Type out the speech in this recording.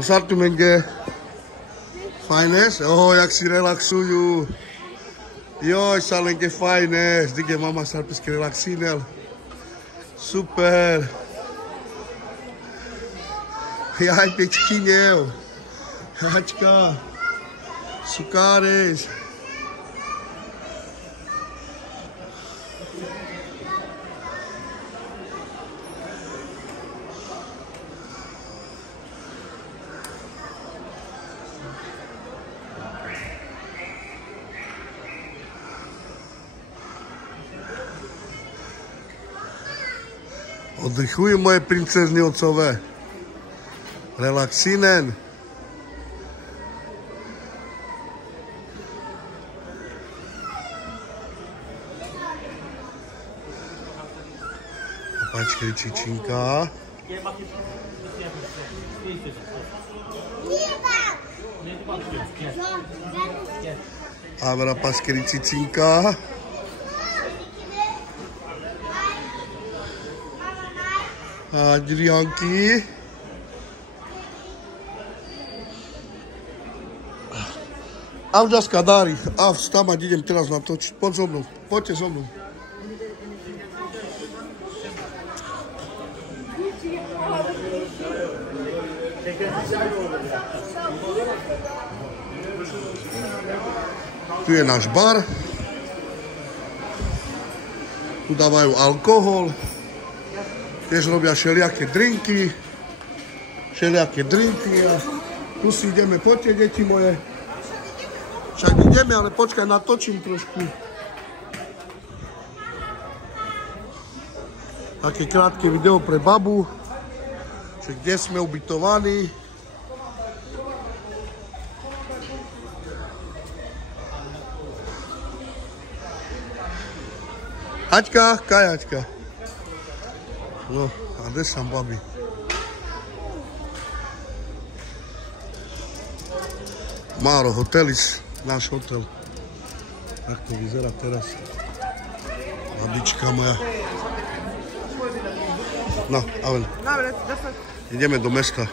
Co tu Menge? Fajné? Jak si relaxujú. Joj, Salenke, fajné. Zdige mama sarpisky relaxínel. Super. Jaj, pečkinev. Jačka. Sukáres. Oddychujú moje princezny otcové. Relaxinen. Opačkej čičinka. Avra paskeri cicinka. Adrianky. Avďaska Dári. Vstámať, idem teraz natočiť. Poď so mnou. Poďte so mnou. Tu je náš bar. Tu dávajú alkohol. Tiež robia všelijaké drinky. A tu si ideme, poďte, deti moje. Však ideme, ale počkaj, natočím trošku. Také krátke video pre babu. Že kde sme ubytovaní. Aťka, Kajaťka. No, a kde som, babi? Máro, hotelis, náš hotel. Tak to vyzerá teraz. Babička moja. No, Aven. Ideme do mesta.